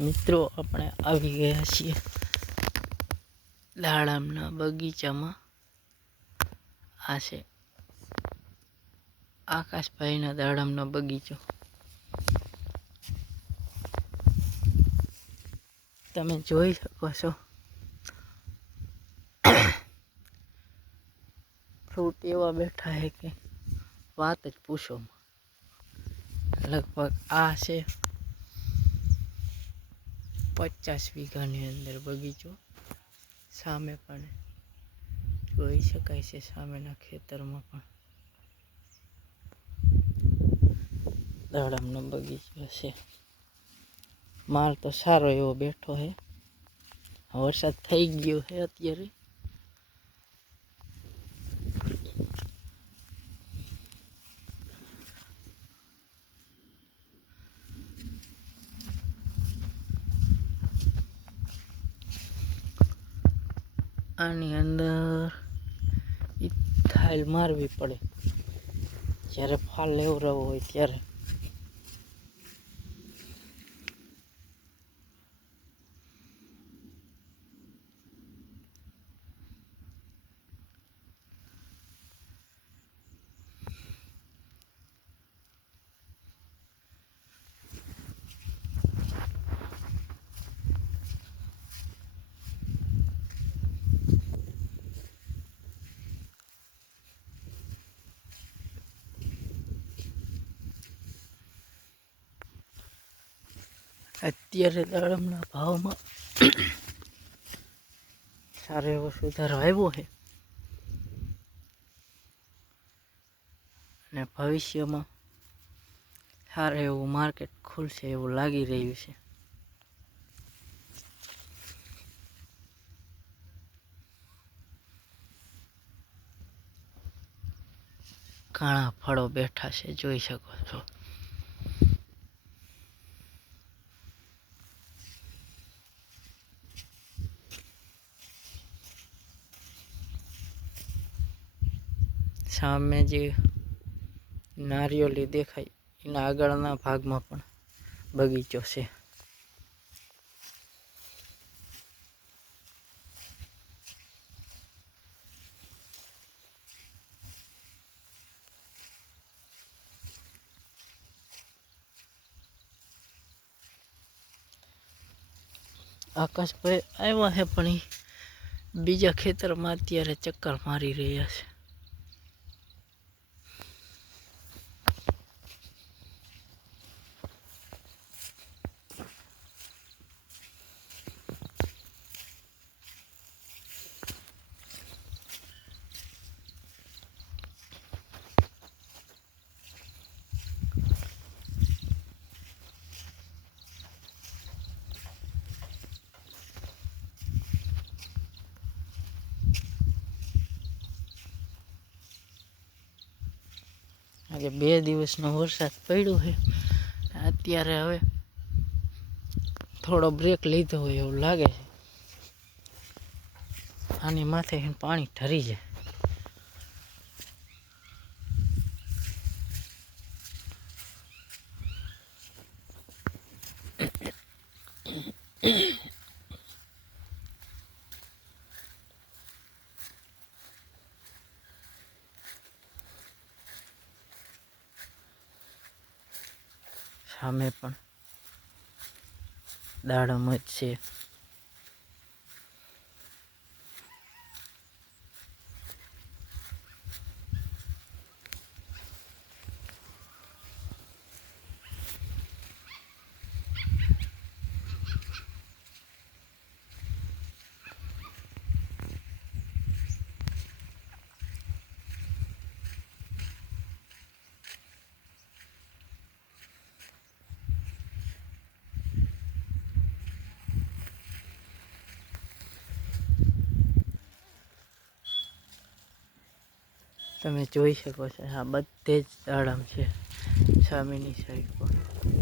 મિત્રો, આપણે આવી ગયા છીએ દાડમના બગીચામાં. આ છે આકાશભાઈના દાડમનો બગીચો. તમે જોઈ શકો છો. ફ્રૂટ એવા બેઠા છે કે વાત જ પૂછો લગભગ આ છે પચાસ વીઘાની અંદર બગીચો સામે પણ જોઈ શકાય છે, સામેના ખેતરમાં પણ. દાડમનો બગીચો છે. માલ તો સારો એવો બેઠો છે. વરસાદ થઈ ગયો છે અત્યારે. આની અંદર ઇથાઇલ મારવી પડે. જ્યારે ફાલ લેવડાવવો હોય ત્યારે. અત્યારે દાડમના ભાવમાં સારો એવો સુધારો આવ્યો છે. અને ભવિષ્યમાં સારું એવું માર્કેટ ખુલશે એવું લાગી રહ્યું છે. ઘણા ફળો બેઠા છે જોઈ શકો છો. સામે જે નારિયેળી દેખાય, એના આગળના ભાગમાં પણ બગીચો છે. આકાશભાઈ આવ્યા છે પણ ઈ બીજા ખેતરમાં અત્યારે ચક્કર મારી રહ્યા છે. આજે બે દિવસનો વરસાદ પડ્યો છે. અત્યારે હવે થોડો બ્રેક લીધો હોય એવું લાગે છે. આની માથે પાણી ઠરી જાય. સામે પણ દાડમ જ છે તમે જોઈ શકો છો આ બધે જ દાડમ છે સામેની સાઈડ પર